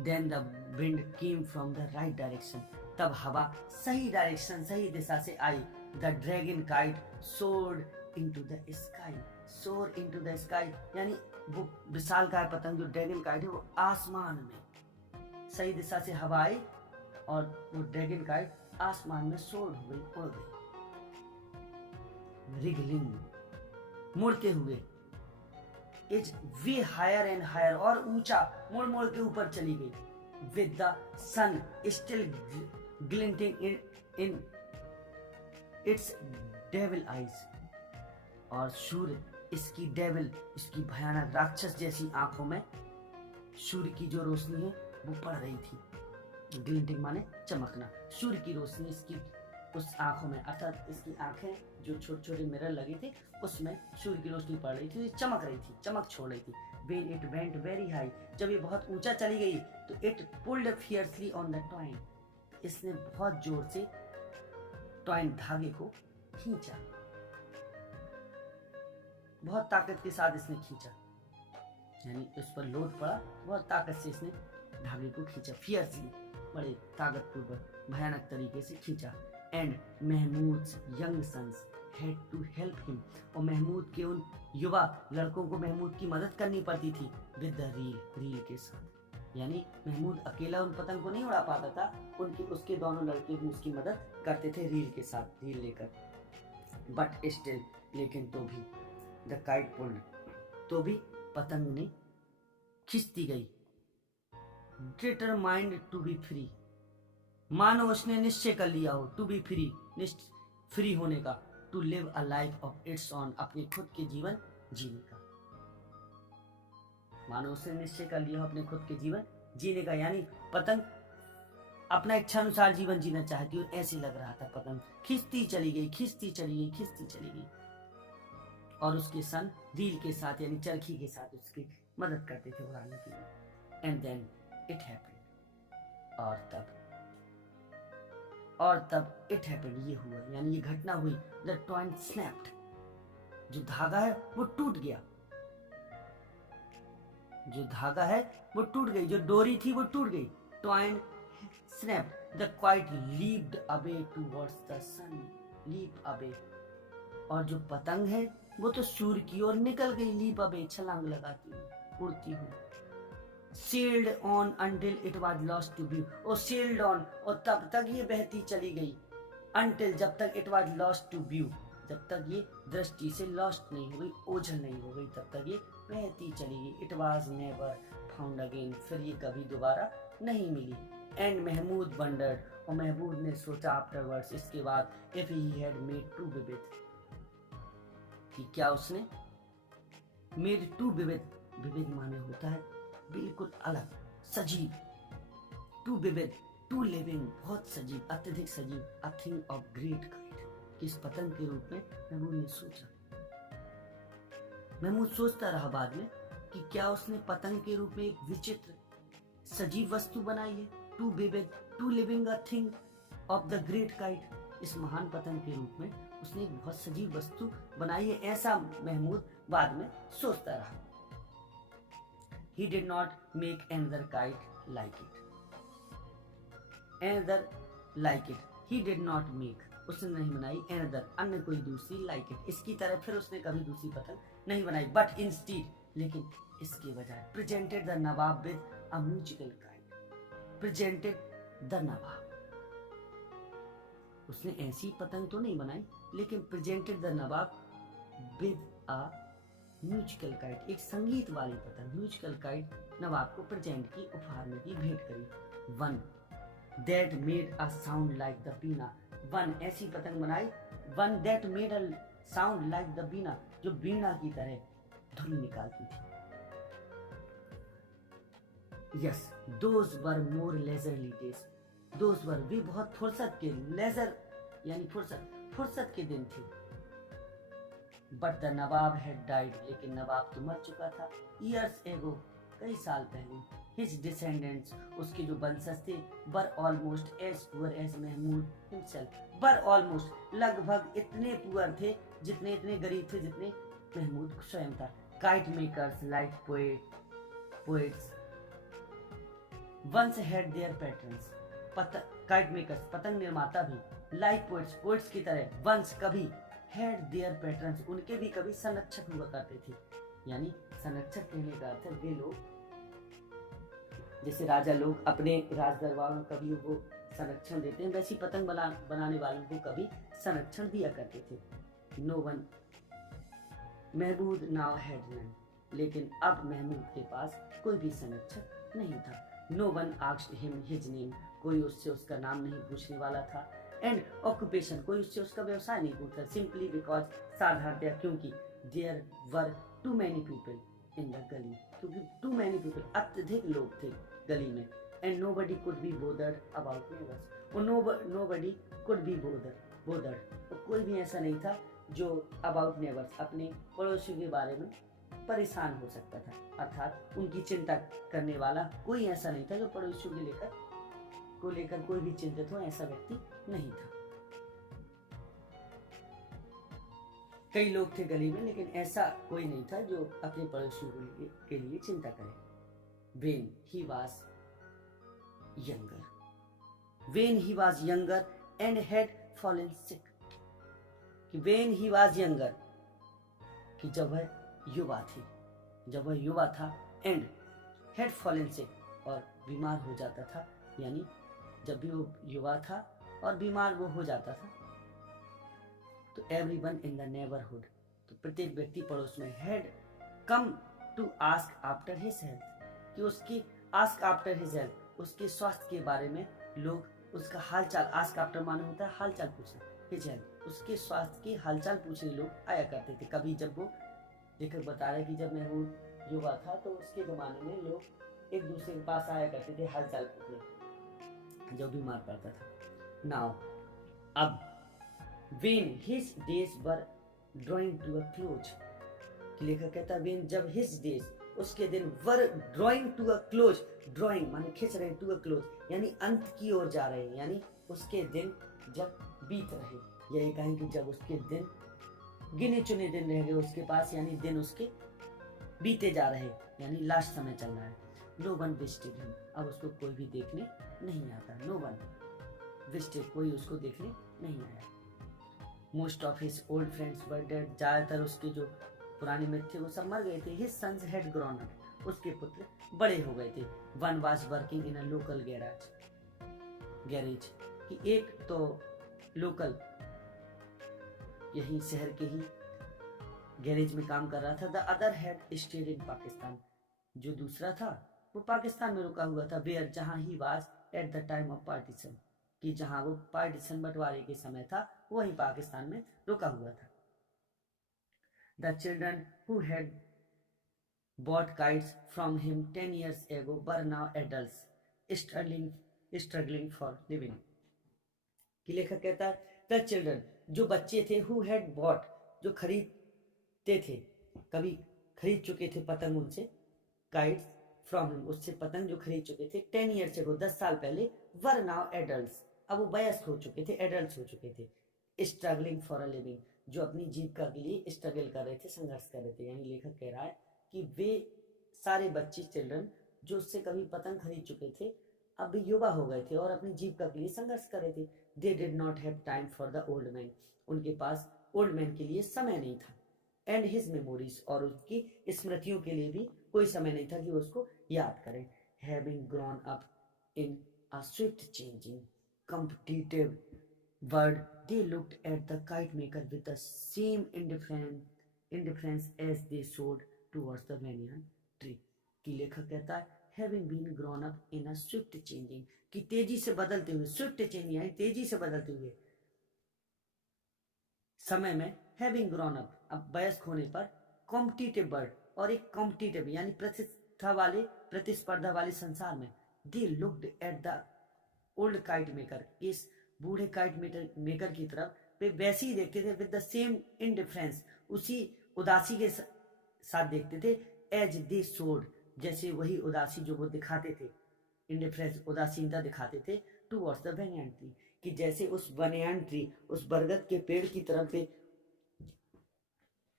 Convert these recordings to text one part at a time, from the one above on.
Then the wind came from the right direction, तब हवा सही डायरेक्शन सही दिशा से आई। The dragon kite soared into the sky, soar into the sky यानी वो विशालकाय पतंग जो ड्रैगन काइट है वो आसमान में, सही दिशा से हवा आई और वो ड्रैगन काइट आसमान में सोर हो गई, उड़ गई। रिगलिंग, मुड़ते हुए, its way higher and higher, और ऊंचा मुड़ मुड़ के ऊपर चली गई। With the sun still glinting in its devil eyes, और सूर्य इसकी डेविल, इसकी भयानक राक्षस जैसी आंखों में सूर्य की जो रोशनी है वो पड़ रही थी। ग्लिंटिंग माने चमकना, सूर्य की रोशनी इसकी उस आंखों में, अर्थात इसकी आंखें जो छोटे छोटे मिरर लगे थे उसमें सूर्य की रोशनी पड़ रही थी, ये चमक रही थी, चमक छोड़ रही थी। When it went very high, जब ये बहुत ऊंचा चली गई तो it pulled fiercely on the twine, इसने बहुत जोर से ट्वाइन धागे को खींचा, बहुत ताकत के साथ इसने खींचा, यानी उस पर लोड पड़ा, बहुत ताकत से इसने धागे को खींचा, फियरसली, बड़े ताकतपूर्वक भयानक तरीके से खींचा। And Mahmood's young sons had to help him, और महमूद के उन युवा लड़कों को महमूद की मदद करनी पड़ती थी। विद द रील, रील के साथ, यानी महमूद अकेला उन पतंग को नहीं उड़ा पाता था, उनके उसके दोनों लड़के भी उसकी मदद करते थे रील के साथ, रील लेकर। बट स्टिल, लेकिन तो भी, द काइट पुल्ड, तो भी पतंग ने खिंचती गई। डिटरमाइंड टू बी फ्री, मानो उसने निश्चय कर लिया हो, टू बी फ्री, फ्री होने का, to live a life of its own, अपने खुद के जीवन जीने का। मानो उसने निश्चय कर लिया हो अपने खुद के जीवन जीने का, यानी पतंग अपना इच्छानुसार जीवन जीना चाहती हो, ऐसे लग रहा था। पतंग खिंचती चली गई, खिंचती चली गई, खिंचती चली गई, और उसके सन रील के साथ यानी चरखी के साथ उसकी मदद करते थे उड़ाने के लिए। एंड देन इट हैपेंड, और तब इट हैपेंड, ये हुआ, यानी ये घटना हुई। द ट्वाइन स्नैप्ड, जो धागा है वो टूट गया, जो धागा है वो टूट गई, जो डोरी थी वो टूट गई। Twine snapped, the kite leaped away towards the sun, leap away, और जो पतंग है वो तो सूर्य की ओर निकल गई, लीप अवे, छलांग लगाती हुई, उड़ती हुई। Sailed on until it was lost to view, और सेल्ड ऑन, और तब तक ये बहती चली गई, अंटिल, जब तक it was lost to view, जब तक ये दृष्टि से लॉस्ट नहीं हो गई, ओझल नहीं हो गई, तब तक ये बहती चली गई। It was never found again, फिर ये कभी दोबारा नहीं मिली। एंड महमूद वंडर्ड, और महमूद ने सोचा आफ्टरवर्ड्स, इसके बाद, if he had made too vivid, कि क्या उसने मेड टू विविध, विविध माने होता है बिल्कुल अलग, सजीव, टू विविध, टू लिविंग, बहुत सजीव, अत्यधिक सजीव, अ थिंग ऑफ ग्रेट काइंड, किस पतंग के रूप में महमूद ने सोचा। महमूद सोचता रहा बाद में कि क्या उसने पतंग के रूप में एक विचित्र सजीव वस्तु बनाई है, too vivid, too living, a thing of the great kite, इस महान पतंग के रूप में उसने एक बहुत सजीव वस्तु बनाई है, ऐसा महमूद बाद में सोचता रहा। He did not make another kite like it. Another like it. He did not make. उसने नहीं बनाई another, अन्य कोई दूसरी like it, इसकी तरह फिर उसने कभी दूसरी पतंग नहीं बनाई। But instead, लेकिन इसके बजाय, presented the Nawab with a musical kite. Presented the नवाब, उसने ऐसी पतंग तो नहीं बनाई, लेकिन presented the Nawab with a musical kite, एक संगीत वाली पतंग, म्यूजिकल काइट नवाब को प्रेजेंट की, उपहार में दी, भेंट करी। One that made a sound like the veena, one ऐसी पतंग बनाई, one that made a sound like the veena, जो बीना की तरह धुन निकालती थी। Yes, those were more leisurely days, those were, वे बहुत फुर्सत के, लेजर यानी फुर्सत, फुर्सत के दिन थे। But the Nawab had died, लेकिन नवाब तो मर चुका था, ईयर्स एगो, कई साल पहले। हिज डिसेंडेंट्स, उसके जो वंशज थे, were almost as poor as Mahmood himself, were almost, लगभग इतने पुअर थे, जितने इतने गरीब थे जितने महमूद स्वयं था। Kite makers like poets, once had their patrons, kite makers पतंग निर्माता भी, लाइक पोइट्स पोइट्स की तरह, वंस कभी, हैड देयर पैटर्न्स उनके भी कभी संरक्षक हुआ करते थे। यानी संरक्षक कहने का अर्थ है वे लोग, जैसे राजा लोग अपने राज दरबार में कभी वो संरक्षण देते हैं, वैसी पतंग बनाने वालों को कभी संरक्षण दिया करते थे। No one Mahmood now had none, लेकिन अब महमूद के पास कोई भी संरक्षक नहीं था। No one asked him his name, कोई उससे उसका नाम नहीं पूछने वाला था। एंड ऑक्यूपेशन, कोई उससे उसका व्यवसाय नहीं पूछता। सिंपली बिकॉज, साधारणतया क्योंकि, there were too many people in the gali, क्योंकि टू मैनी पीपल अत्यधिक लोग थे गली में। And nobody could be bothered about neighbors, और nobody could be bothered, और कोई भी ऐसा नहीं था जो about neighbors अपने पड़ोसियों के बारे में परेशान हो सकता था, अर्थात उनकी चिंता करने वाला कोई ऐसा नहीं था जो पड़ोसियों को लेकर कोई भी चिंतित हो, ऐसा व्यक्ति नहीं था। कई लोग थे गली में, लेकिन ऐसा कोई नहीं था जो अपने पड़ोसियों के लिए चिंता करे। When he was younger and had fallen sick, कि when he was younger, कि जब वह युवा था and had fallen sick, और बीमार हो जाता था। यानी जब भी वो युवा था और बीमार वो हो जाता था, तो everyone in the neighborhood, तो प्रत्येक व्यक्ति पड़ोस में had come to ask after his health, कि उसकी आस्क आफ्टर हिज हेल्थ, उसके स्वास्थ्य के बारे में लोग उसका हालचाल, आस्क आफ्टर माने होता है हालचाल पूछना, हिज हेल्थ उसके स्वास्थ्य की हालचाल पूछने लोग आया करते थे। कभी जब वो, लेखक बता रहे कि जब महमूद युवा था तो उसके जमाने में लोग एक दूसरे के पास आया करते थे हालचाल पूछने जब बीमार पड़ता था। नाउ अब, when his days were drawing to a close, लेखक कहता है व्हेन, जब हिज डेज उसके दिन, were drawing to a close, drawing माने खिंच रहे, टू अ क्लोज यानी अंत की ओर जा रहे हैं, यानी उसके दिन जब बीत रहे, यही कहें कि जब उसके दिन गिने चुने दिन रह गए उसके पास, यानी दिन उसके बीते जा रहे, यानी लास्ट समय चल रहा है। नो वन विजिटेड हिम, अब उसको कोई भी देखने नहीं आता। नो वन विजिटेड, कोई उसको देखने नहीं आया। Most of his old friends were dead, ज्यादातर उसके जो पुराने मित्र थे वो सब मर गए थे। His sons had grown up, उसके पुत्र बड़े हो गए थे। One was working in a local garage, कि एक तो लोकल यही शहर के ही गैरेज में काम कर रहा था। The other had stayed in Pakistan, जो दूसरा था वो पाकिस्तान में रुका हुआ था। वेयर, जहां he was at the time of partition, कि जहां वो पार्टीशन बंटवारे के समय था वही पाकिस्तान में रुका हुआ था। The children who had bought kites from him 10 years ago were now adults, struggling for living, कि लेखक कहता है the children, जो बच्चे थे, who had bought, जो खरीदते थे, कभी खरीद चुके थे पतंग उनसे, kites from him, उससे पतंग जो खरीद चुके थे 10 years ago, 10 साल पहले, were now adults, अब वो वयस्क हो चुके थे, एडल्ट हो चुके थे। स्ट्रगलिंग फॉर अ लिविंग, जो अपनी जीविका के लिए स्ट्रगल कर रहे थे, संघर्ष कर रहे थे। यानी लेखक कह रहा है कि वे सारे बच्चे, चिल्ड्रन, जो उससे कभी पतंग खरीद चुके थे, अब भी युवा हो गए थे और अपनी जीविका के लिए संघर्ष कर रहे थे। They did not have time for the old man, उनके पास ओल्ड मैन के लिए समय नहीं था। एंड हिज मेमोरीज, और उसकी स्मृतियों के लिए भी कोई समय नहीं था कि उसको याद करें। Having grown up in a Swift changing competitive world, they looked at the kite maker with the same indifference as they showed towards the banyan tree, कि लेखक कहता है having been grown up in a swift changing, कि तेजी से बदलते हुए, swift changing यानी तेजी से बदलते हुए समय में, having grown up, अब वयस्क होने पर, competitive world, और एक competitive यानी प्रतिस्पर्धा वाले संसार में, they looked at the old kite maker, इस बूढ़े काइट मेकर की तरफ वे वैसे ही देखते थे। विद द सेम इनडिफरेंस, उसी उदासी के साथ देखते थे। एज दे शोड, जैसे वही उदासी जो वो दिखाते थे, इनडिफरेंस उदासीनता दिखाते थे, टुवर्ड्स द बनयान ट्री, कि जैसे उस बनयान ट्री, उस बरगद के पेड़ की तरफ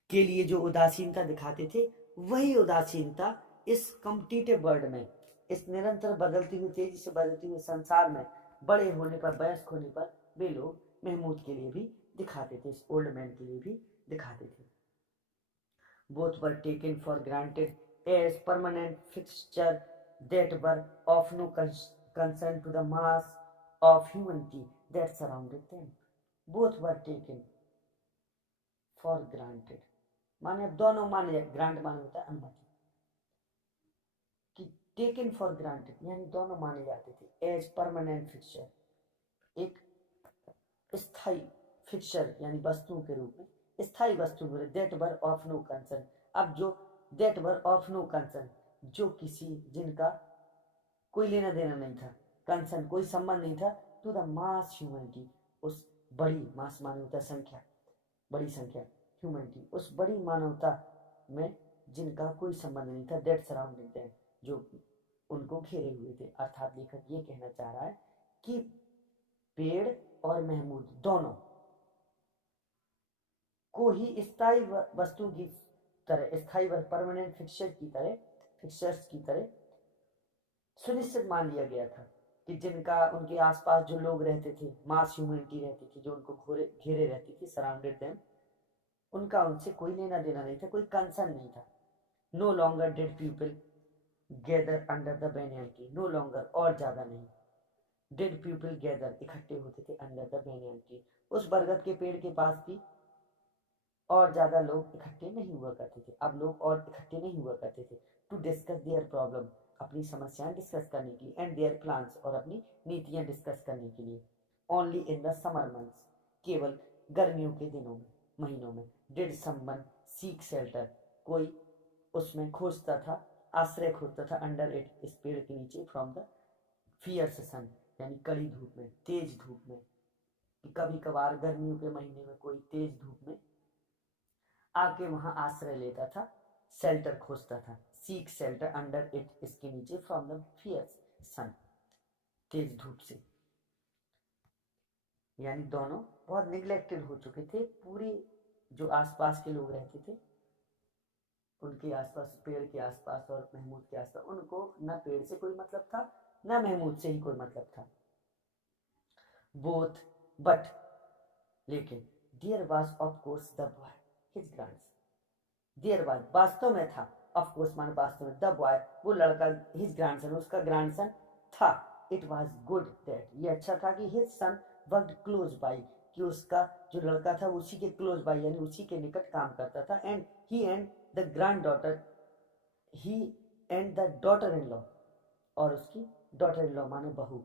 के लिए जो उदासीनता दिखाते थे, वही उदासीनता इस कॉम्पिटिटिव वर्ल्ड में, इस निरंतर बदलती हुई, तेजी से बदलती हुई संसार में बड़े होने पर, वयस्क होने पर वे लोग महमूद के लिए भी दिखाते थे, इस ओल्ड मैन के लिए भी दिखाते थे। Both were taken for granted as permanent fixture that were of no concern to the mass of humanity that surrounded them. Both were taken for granted. माने अब दोनों माने, ग्रांट माने होता है अनुमति, कि टेकन फॉर ग्रांटेड यानी दोनों माने जाते थे एज परमानेंट फिक्सचर, एक स्थायी फिक्सचर यानी वस्तुओं के रूप में, स्थायी वस्तु में, that were of no concern. अब जो that were of no concern, जो किसी, जिनका कोई लेना देना नहीं था, कंसर्न कोई संबंध नहीं था, टू द मास ह्यूमैनिटी, उस बड़ी, मास मानवता संख्या, बड़ी संख्या, ह्यूमैनिटी उस बड़ी मानवता में जिनका कोई संबंध नहीं था, दैट सराउंडिंग देम, जो उनको घेरे हुए थे। अर्थात लेखक ये कहना चाह रहा है कि पेड़ और महमूद दोनों को ही स्थायी वस्तु की तरह, स्थायी परमानेंट फिक्सचर्स की तरह सुनिश्चित मान लिया गया था कि जिनका उनके आसपास जो लोग रहते थे, मास ह्यूमैनिटी रहती थी, जो उनको घेरे रहती थी, सराउंडेड देम, उनका उनसे कोई लेना देना नहीं था, कोई कंसर्न नहीं था। No longer did people gather under the banyan tree, no longer, और ज्यादा नहीं, डिड पीपल गैदर इकट्ठे होते थे अंडर द banyan tree, उस बरगद के पेड़ के पास भी और ज्यादा लोग इकट्ठे नहीं हुआ करते थे। अब लोग और इकट्ठे नहीं हुआ करते थे, टू डिस्कस देयर प्रॉब्लम, अपनी समस्याएं डिस्कस करने के लिए, एंड देयर प्लान्स, और अपनी नीतियां डिस्कस करने के लिए। Only in the summer months, केवल गर्मियों के दिनों में, महीनों में, डिड समवन सीक शेल्टर, कोई उसमें खोजता था, आश्रय खोजता था, अंडर इट, इस पेड़ के नीचे, फ्रॉम द फियर्स सन, यानी कड़ी धूप में, तेज धूप में, कि कभी कभार गर्मियों के महीने में कोई तेज धूप में आके वहां आश्रय लेता था, शेल्टर खोजता था, सीक शेल्टर अंडर इट, इसके नीचे, फ्रॉम द फियर्स सन, तेज धूप से। यानी दोनों बहुत निग्लेक्टेड हो चुके थे, पूरे जो आसपास के लोग रहते थे उनके आसपास, पेड़ के आसपास और महमूद के आसपास, उनको न पेड़ से कोई मतलब था, न महमूद से ही कोई मतलब था। बोथ, बट, लेकिन, there was of course the boy, his grandson, there was, वास्तव में था, ऑफ कोर्स माने वास्तव में, द बॉय, वो लड़का, हिज ग्रैंडसन, उसका ग्रैंडसन था। इट वाज गुड दैट, ये अच्छा था कि his son worked close by, कि उसका जो लड़का था वो उसी के क्लोज बाई यानी उसी के निकट काम करता था। And he and the grand daughter, he and the daughter in law, और उसकी डॉटर इन लॉ माने बहू,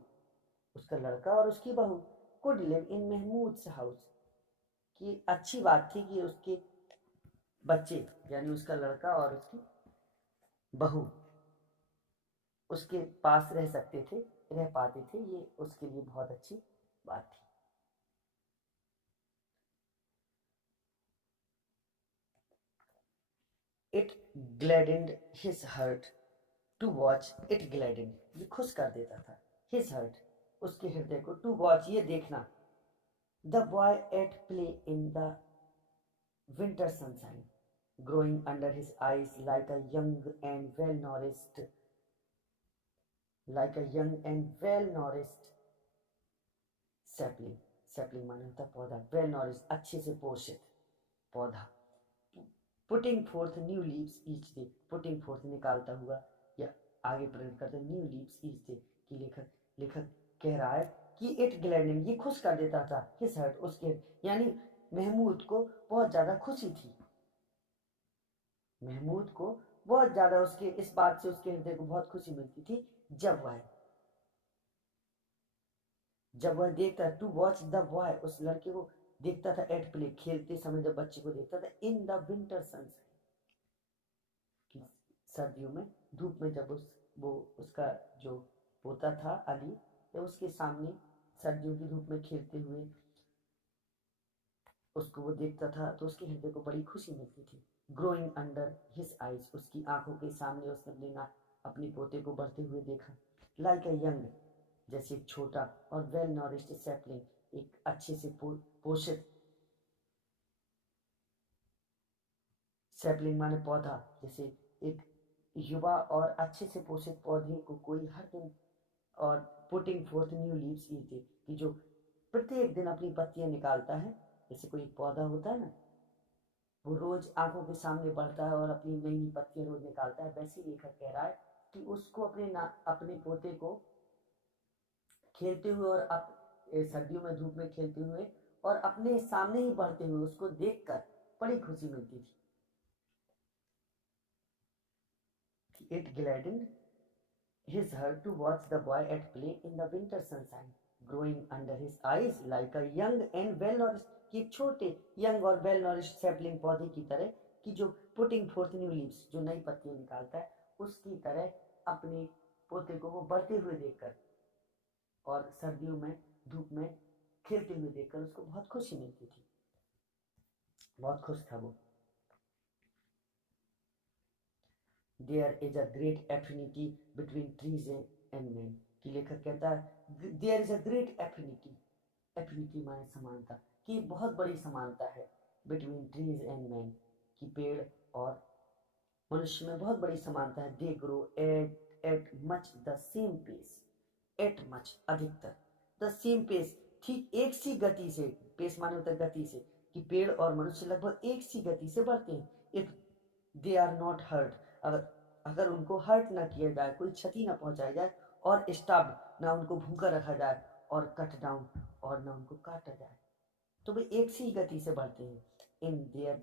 उसका लड़का और उसकी बहू, could live in Mahmood house, की अच्छी बात थी कि उसके बच्चे यानी उसका लड़का और उसकी बहू उसके पास रह सकते थे, रह पाते थे, ये उसके लिए बहुत अच्छी बात थी। It gladdened his heart to watch, it gladdened, ये खुश कर देता था, हिज हार्ट, उसके हृदय को, टू वॉच, ये देखना, the boy at play in the winter sunshine, growing under his eyes like a young and well-nourished, like a young and well-nourished sapling, sapling माने होता पौधा, well-nourished, अच्छे से पोषित पौधा, putting forth new leaves each day, putting forth निकालता हुआ, या आगे प्रयोग करते new leaves each day, कि लेखक कह रहा है कि इट ग्लैडेन, ये खुश कर देता था, हिज हार्ट, उसके, यानी महमूद को बहुत ज्यादा खुशी थी, महमूद को बहुत ज्यादा उसके इस बात से उसके हृदय को बहुत खुशी मिलती थी, जब वह देखता, टू वॉच द बॉय, उस लड़के को देखता था, एट प्ले, खेलते समय जब बच्चे को देखता था, इन द विंटर सनशाइन, सर्दियों में धूप में, जब वो उसका जो पोता था अली, जब उसके सामने सर्दियों की धूप में खेलते हुए उसको वो देखता था तो उसके हृदय को बड़ी खुशी मिलती थी। ग्रोइंग अंडर हिज आईज, उसकी आंखों के सामने उसने अपने पोते को बढ़ते हुए देखा, लाइक अ यंग, जैसे एक छोटा और वेल नॉरिश्ड सैपलिंग, एक अच्छे से पोषित, सैपलिंग माने पौधा, जैसे एक युवा और अच्छे से पोषित पौधे को कोई हर दिन और putting fourth new leaves each day, कि जो प्रत्येक दिन अपनी पत्तियां निकालता है। जैसे कोई पौधा होता है ना, वो रोज आंखों के सामने बढ़ता है और अपनी नई नई पत्तियां रोज निकालता है, वैसे ही लेखक कह रहा है कि उसको अपने पोते को खेलते हुए और सर्दियों में धूप में खेलते हुए और अपने सामने ही बढ़ते हुए उसको देखकर बड़ी खुशी मिलती थी। It gladdened his heart to watch the boy at play in the winter sunshine, growing under his eyes like a young and well-nourished, कि छोटे यंग और वेल नॉरिश्ड सैपलिंग पौधे की तरह, कि जो पुटिंग फोर्थ न्यू लीव्स, जो नई पत्तियां निकालता है, उसकी तरह अपने पोते को वो बढ़ते हुए देखकर और सर्दियों में धूप में खेलते हुए देखकर उसको बहुत खुशी मिलती थी। बहुत खुश था वो। There is a great affinity between trees and men, कि लेखक कहता है there is a great affinity, affinity माने समानता, कि बहुत बड़ी समानता है between trees and men, कि पेड़ और मनुष्य में बहुत बड़ी समानता है। They grow at much the same pace, at much अधिकतर, the same pace ठीक एक सी गति से, पेस माने होता है गति से, कि पेड़ और मनुष्य लगभग एक सी गति से बढ़ते हैं। If they are not hurt, अगर उनको हर्ट ना किया जाए, कोई क्षति ना पहुंचाई जाए, और स्टब ना उनको भूखा रखा जाए, और कट डाउन और ना उनको काटा जाए, तो वे एक सी गति से बढ़ते हैं। इन देयर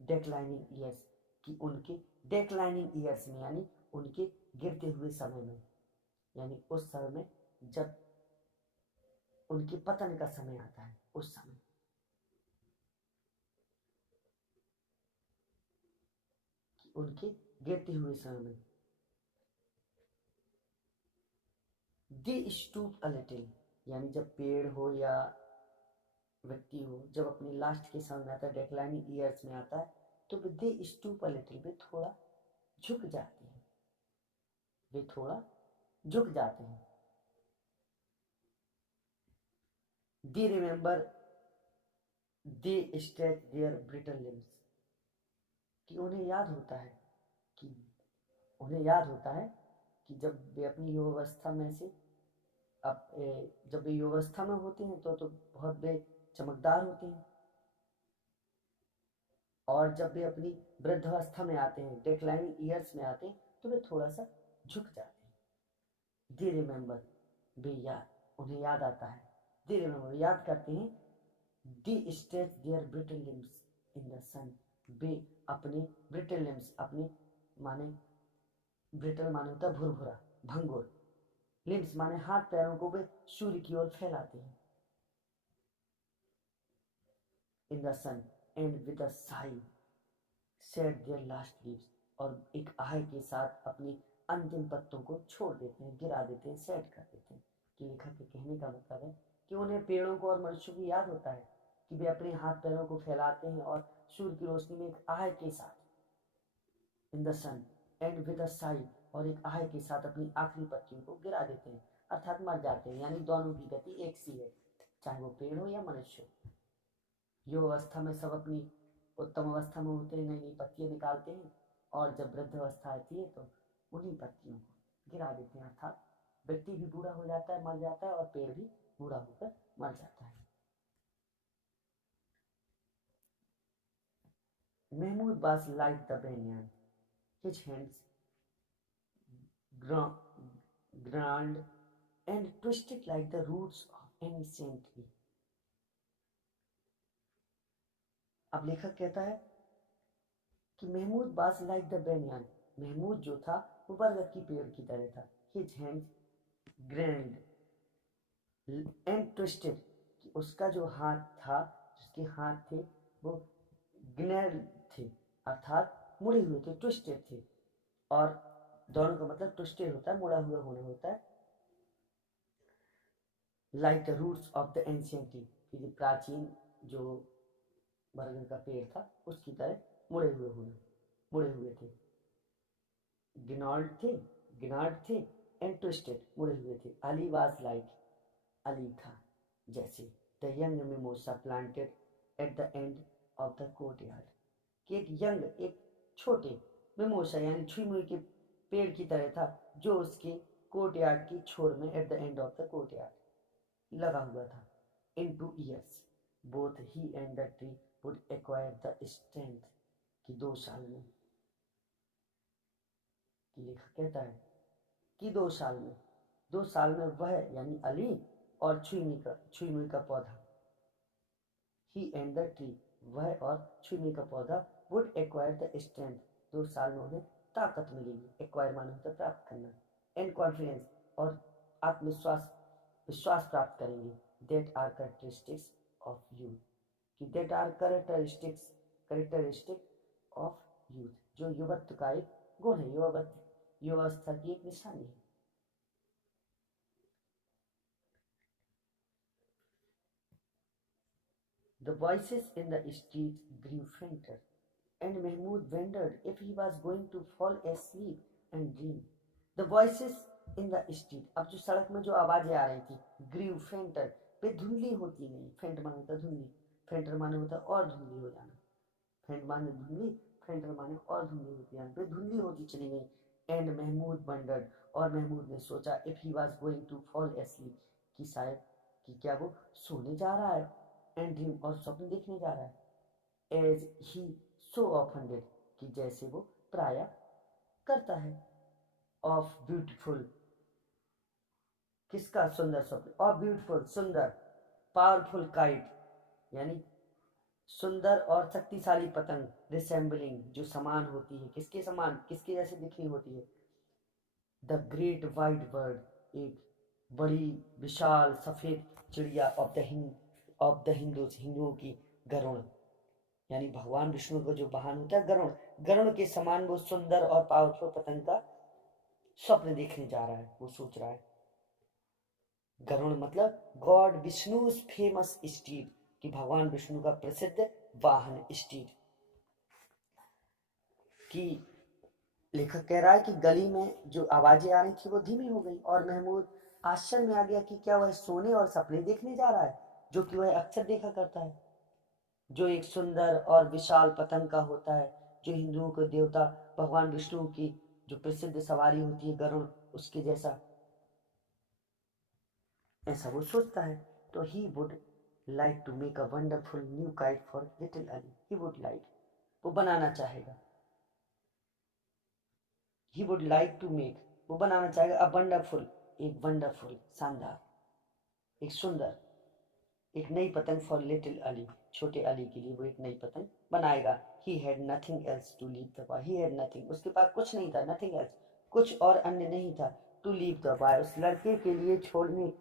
डेक्लाइनिंग ईयर्स, कि उनके डेक्लाइनिंग ईयर्स में, यानी उनके गिरते हुए समय में, यानी उस समय में जब उनके पतन का समय आता है, उस समय उनके गिरते हुए समय में दे स्टूप अ लिटिल, यानी जब पेड़ हो या व्यक्ति हो, जब अपने लास्ट के समय में आता है, डेक्लाइनिंग ईयर्स में आता है, तो दे स्टूप अ लिटिल, वे थोड़ा झुक जाते हैं, वे थोड़ा झुक जाते हैं। They remember they stretch their brittle limbs, कि उन्हें याद होता है, कि उन्हें याद होता है कि जब वे अपनी युवावस्था में से अब जब वे युवावस्था में होते हैं तो बहुत वे चमकदार होते हैं, और जब वे अपनी वृद्धावस्था में आते हैं, डिक्लाइनिंग ईयर्स में आते हैं, तो वे थोड़ा सा झुक जाते हैं। दे रिमेंबर, वे याद, उन्हें याद आता है, दे रिमेंबर, याद करते हैं, they stretch their brittle limbs in the sun, वे अपने ब्रिटल लिम्स, अपने माने ब्रिटल माने होता है भुरभुरा, भंगुर, लिम्स माने हाथ पैरों को वे सूर्य की ओर फैलाते हैं। In the sun and with a sigh shed their last leaves, और एक आह के साथ अपनी अंतिम पत्तों को छोड़ देते हैं, गिरा देते हैं, सेट कर देते हैं। कि लेखक के कहने का मतलब है कि उन्हें पेड़ों को और मनुष्यों को याद होता है कि वे अपने हाथ पैरों को फैलाते हैं और सूर्य की रोशनी में एक आह के साथ, in the sun and with a sigh, और एक आह के साथ अपनी आखिरी पत्तियों को गिरा देते हैं, अर्थात मर जाते हैं। यानी दोनों की गति एक सी है, चाहे वो पेड़ हो या मनुष्य हो। युवा अवस्था में सब अपनी उत्तम अवस्था में होते हैं, नई नई पत्तियां निकालते हैं, और जब वृद्ध अवस्था आती है तो उन्हीं पत्तियों को गिरा देते हैं, अर्थात व्यक्ति भी बूढ़ा हो जाता है, मर जाता है, और पेड़ भी बूढ़ा होकर मर जाता है। Mahmood was like the banyan, his hands grand and twisted like the roots of ancient tree। अब लेखक कहता है कि Mahmood was like the बेनियान, Mahmood जो था वो बरगद की पेड़ की तरह था। His hands grand and twisted, कि उसका जो हाथ था, उसके हाथ थे वो ग्नैल थे, अर्थात मुड़े हुए थे, ट्विस्टेड थे, और दोनों का मतलब ट्विस्टेड होता है, मुड़ा हुआ होना होता है। Like the roots of the ancient tree, कि प्राचीन जो बरगद का पेड़ था उसकी तरह मुड़े हुए होना, मुड़े हुए थे, गिनॉल्ड थे, गिनार्ड थे, एंड ट्विस्टेड, मुड़े हुए थे। अली वाज लाइक, अली था जैसे, the young mimosa planted at the end of the court yard, कि एक यंग, एक छोटे मिमोसा यानी छुई मुई के पेड़ की तरह था जो उसके कोर्टयार्ड की छोर में at the end of the courtyard लगा हुआ था। इन 2 years both he and the tree would acquire the strength कि 2 साल में, लेखक कहता है कि 2 साल में, 2 साल में वह यानी अली और छुई का पौधा, ही एंड द ट्री वह और छुई का पौधा वुड एक्वायर द स्ट्रेंथ 2 साल में उन्हें ताकत मिलेगी। एक्वायर माने होता प्राप्त करना, एंड कॉन्फिडेंस और आत्मविश्वास विश्वास प्राप्त करेंगे। That are characteristics of youth कि that are characteristic of youth जो युवत्व का एक गुण है, युवावस्था की एक निशानी है। The voices in the street grew fainter, and Mahmoud wondered if he was going to fall asleep and dream. The voices in the street, अब जो सड़क में जो आवाजें आ रही थी, grew fainter, वे धुंधली होती गई। फेंट माने होता धुंधली, फेंटर माने होता और धुंधली हो जाना। फेंट माने धुंधली, फेंटर माने और धुंधली होती जाना, वे धुंधली होती चली गई। एंड महमूद वंडर्ड और महमूद ने सोचा if he was going to fall asleep कि शायद कि क्या वो सोने जा रहा है, एंड ड्रीम और स्वप्न देखने जा रहा है। As he so often did कि जैसे वो प्राय करता है। ऑफ ब्यूटीफुल किसका सुंदर स्वप्न, ऑफ ब्यूटीफुल सुंदर, पावरफुल काइट यानी सुंदर और शक्तिशाली पतंग, रिसेंबलिंग जो समान होती है, किसके समान, किसके जैसे दिखनी होती है। द ग्रेट वाइट बर्ड एक बड़ी विशाल सफेद चिड़िया ऑफ द हिंदुओं की गरुड़ यानी भगवान विष्णु का जो वाहन होता है गरुड़, गरुड़ के समान वो सुंदर और पावरफुल पतंग का स्वप्न देखने जा रहा है, वो सोच रहा है। गरुड़ मतलब गॉड विष्णु फेमस स्टीड कि भगवान विष्णु का प्रसिद्ध वाहन स्टीड। कि लेखक कह रहा है कि गली में जो आवाजें आ रही थी वो धीमी हो गई और महमूद आश्चर्य में आ गया कि क्या वह सोने और सपने देखने जा रहा है जो कि वह अक्सर देखा करता है, जो एक सुंदर और विशाल पतंग का होता है, जो हिंदुओं के देवता भगवान विष्णु की जो प्रसिद्ध सवारी होती है गरुड़ उसके जैसा, ऐसा वो सोचता है। तो he would like to make a wonderful new kite for little Ali, he would like वो बनाना चाहेगा, he would like to make वो बनाना चाहेगा अ वंडरफुल एक वंडरफुल शानदार एक सुंदर एक नई पतंग फॉर लिटिल अली छोटे अली के लिए वो एक नई पतंग बनाएगा। He had nothing else to leave the boy, he had nothing उसके पास कुछ नहीं था, नथिंग एल्स कुछ और अन्य नहीं था, टू लीव द बॉय उस लड़के के लिए छोड़ने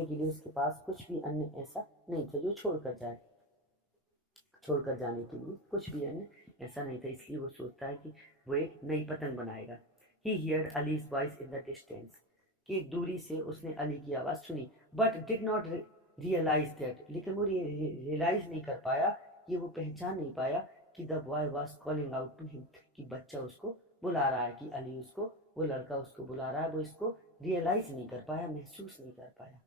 के लिए उसके पास कुछ भी अन्य ऐसा नहीं था जो छोड़कर जाने के लिए कुछ भी अन्य ऐसा नहीं था, इसलिए वो सोचता है कि वो एक नई पतंग बनाएगा। He heard Ali's voice in the distance कि दूरी से उसने अली की आवाज़ सुनी, but did not realise that लेकिन वो रियलाइज नहीं कर पाया, ये वो पहचान नहीं पाया कि the boy was calling out to him कि बच्चा उसको बुला रहा है, कि अली उसको वो लड़का उसको बुला रहा है, वो इसको रियलाइज नहीं कर पाया, महसूस नहीं कर पाया।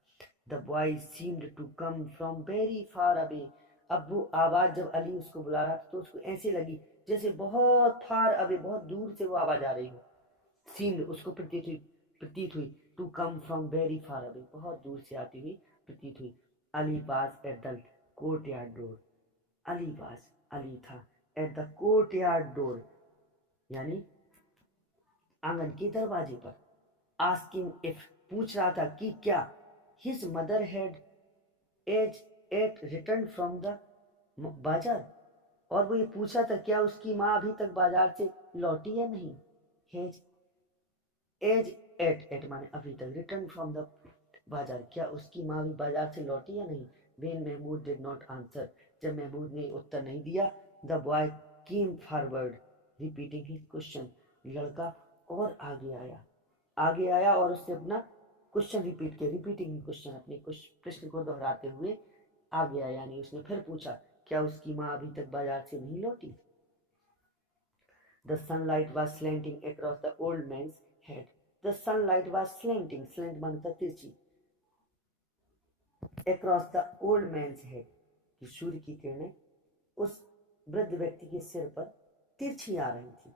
The boy seemed to come from very far away, अब वो आवाज़ जब अली उसको बुला रहा था तो उसको ऐसे लगी जैसे बहुत फार अवे बहुत दूर से वो आवाज़ आ रही हो। सीम्ड उसको प्रतीत हुई to come from very far away बहुत दूर से आती हुई प्रतीत हुई। Ali was at the courtyard door, Ali था at the courtyard door यानी आंगन के दरवाजे पर, आस्किंग इफ पूछ रहा था कि क्या his mother had as yet return from the bazaar, और वो ये पूछा था क्या उसकी माँ अभी तक बाजार से लौटी या नहीं। हेज एज एट माने अभी तक, रिटर्न फ्रॉम द बाजार क्या उसकी माँ भी बाजार से लौटी या नहीं। When Mahmood did not answer जब महमूद ने उत्तर नहीं दिया, the boy came forward repeating his question लड़का और आगे आया और उसने अपना क्वेश्चन रिपीट किया, रिपीटिंग क्वेश्चन अपने प्रश्न को दोहराते हुए आगे आया, यानी उसने फिर पूछा क्या उसकी माँ अभी तक बाजार से नहीं लौटी। The sunlight was slanting across the old man's head. The sunlight was slanting, slant मानता तिरछी, across the old man's head कि सूर्य की किरणें उस वृद्ध व्यक्ति के सिर पर तिरछी आ रही थी।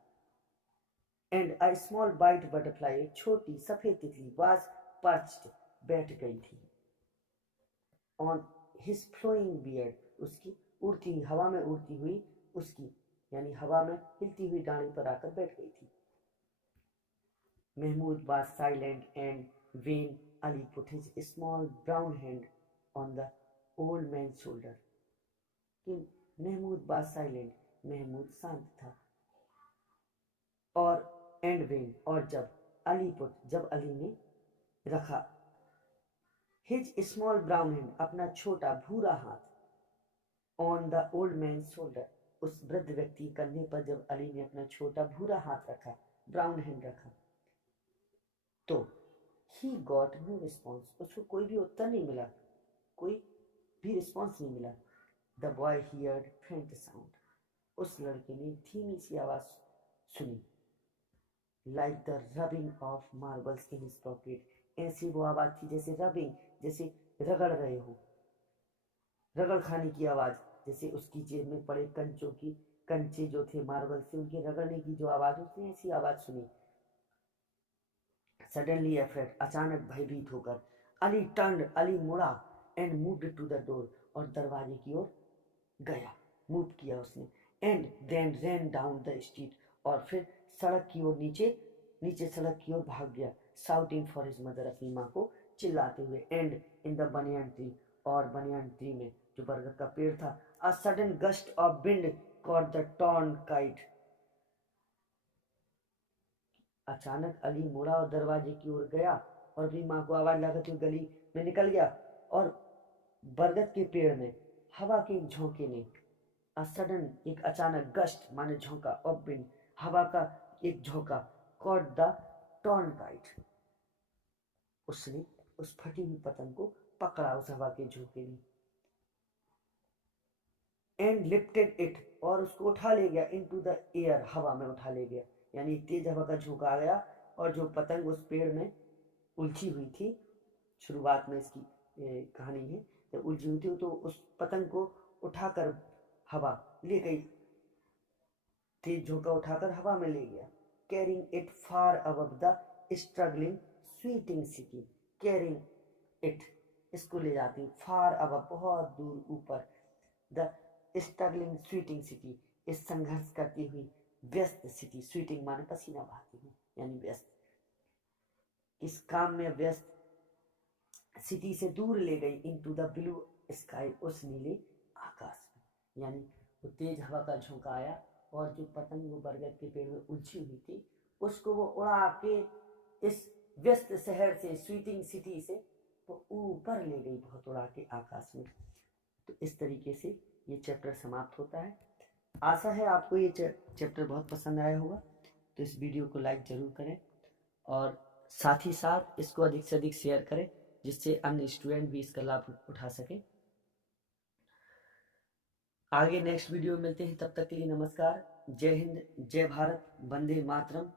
And a small white butterfly, एक छोटी सफेद तितली, वाज पर्च्ड, बैठ गई थी, ऑन हिज फ्लोइंग बियर्ड, उसकी उड़ती हवा में उड़ती हुई उसकी यानी हवा में हिलती हुई डाली पर आकर बैठ गई थी। Mahmood was silent and when Ali put his small brown hand on the old man's shoulder. कि महमूद was silent, महमूद शांत था, और एंड वेन, और जब अली पुट, जब अली ने रखा, हिज स्मॉल ब्राउन हैंड, अपना छोटा भूरा हाथ, on the old man shoulder, उस वृद्ध व्यक्ति कंधे पर जब अली ने अपना छोटा भूरा हाथ रखा, ब्राउन हैंड रखा, तो ही गॉट नो रिस्पॉन्स, उसको कोई भी उत्तर नहीं मिला, कोई भी रिस्पॉन्स नहीं मिला। द बॉय हियर्ड फेंट साउंड, उस लड़के ने धीमी सी आवाज सुनी, like the rubbing of marbles in his pocket, ऐसी वो आवाज थी जैसे रबिंग, जैसे रगड़ रहे हो, रगड़ खाने की आवाज, जैसे उसकी जेब में पड़े कंचों की, कंचे जो थे मार्बल से, उनके रगड़ने की जो आवाज, उसने ऐसी आवाज सुनी। सडनली अफ्रेड, अचानक भयभीत होकर, अली टर्न्ड, अली मुड़ा, and moved to the door, और दरवाजे की ओर गया, मूव किया उसने, and then ran down the street, और फिर सड़क की ओर नीचे सड़क की ओर भाग गया, शाउटिंग फॉर हिज मदर, अपनी माँ को चिल्लाते हुए, and in the banyan tree, और बनियान ट्री में, जो बरगद का पेड़ था, a sudden gust of wind caught the torn kite, अचानक अली मुड़ा और दरवाजे की ओर गया, और अपनी माँ को आवाज लगाते हुए गली में निकल गया, और बरगद के पेड़ में हवा के एक झोंके ने, अ सडन, एक अचानक, गस्ट माने झोंका, ऑफ विंड, हवा का एक झोंका, कॉट द टॉर्न काइट, उसने उस फटी हुई पतंग को पकड़ा, उस हवा के झोंके ने, एंड लिफ्टेड इट, और उसको उठा ले गया, इनटू द एयर, हवा में उठा ले गया, यानी तेज हवा का झोंका आ गया, और जो पतंग उस पेड़ में उलझी हुई थी, शुरुआत में इसकी कहानी है, तो उलझी हुई थी, तो उस पतंग को उठाकर हवा ले गई, तेज झोंका उठाकर हवा में ले गया, carrying it far above the struggling sweating city, carrying it, इसको ले जाती, फार अबव, बहुत दूर ऊपर, द स्ट्रगलिंग स्वीटिंग सिटी, इस संघर्ष करती हुई व्यस्त सिटी, स्वीटिंग माने पसीना बहाती हुई, यानी व्यस्त, इस काम में व्यस्त सिटी से दूर ले गई, इनटू द ब्लू स्काई, उस नीले आकाश में, यानी वो तेज हवा का झोंका आया, और जो पतंग वो बरगद के पेड़ में उलझी हुई थी, उसको वो उड़ा के इस व्यस्त शहर से, स्वीटिंग सिटी से, वो ऊपर ले गई, बहुत उड़ा के आकाश में। तो इस तरीके से ये चैप्टर समाप्त होता है। आशा है आपको ये चैप्टर बहुत पसंद आया होगा, तो इस वीडियो को लाइक जरूर करें, और साथ ही साथ इसको अधिक से अधिक शेयर करें, जिससे अन्य स्टूडेंट भी इसका लाभ उठा सके। आगे नेक्स्ट वीडियो में मिलते हैं, तब तक के लिए नमस्कार, जय हिंद, जय भारत, वंदे मातरम।